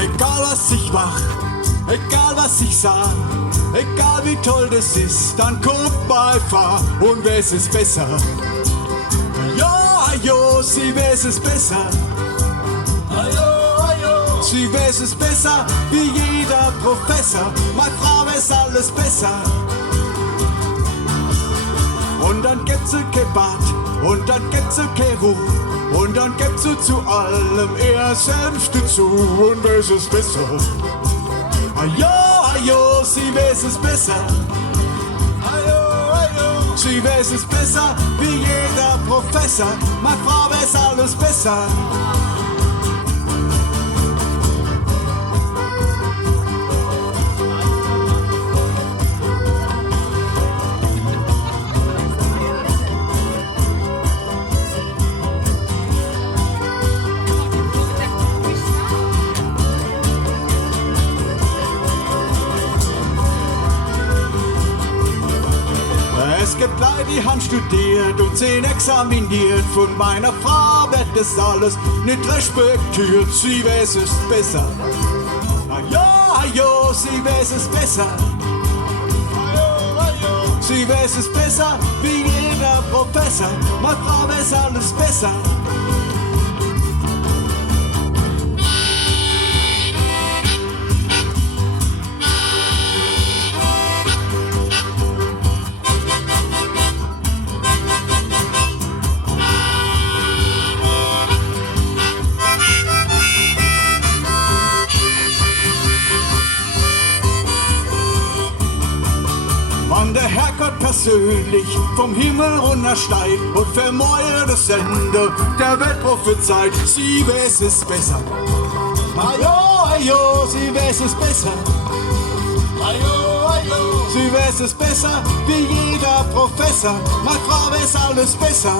Egal was ich mach, egal was ich sah, egal wie toll das ist, dann guck mal, fahr und weiß es besser. Ja, jo, sie weiß es besser. Sie weiß es besser wie jeder Professor. Meine Frau weiß alles besser. Und dann gibt sie kein Bad, und dann gibt sie kein Ruhe, und dann gibt sie zu allem eher Senf dazu und weiß es besser. Ajo, sie weiß es besser. Sie weiß es besser wie jeder Professor. Meine Frau weiß alles besser. Es gibt Leute, die haben studiert und 10 examiniert. Von meiner Frau wird das alles nicht respektiert. Sie weiß es besser. Ajo, sie weiß es besser. Sie weiß es besser wie jeder Professor. Meine Frau weiß alles besser. Wann der Herrgott persönlich vom Himmel runtersteigt und vermäuert das Ende der Welt prophezeit, sie weiß es besser. Ajo, sie weiß es besser. Sie weiß es besser wie jeder Professor. Meine Frau weiß alles besser.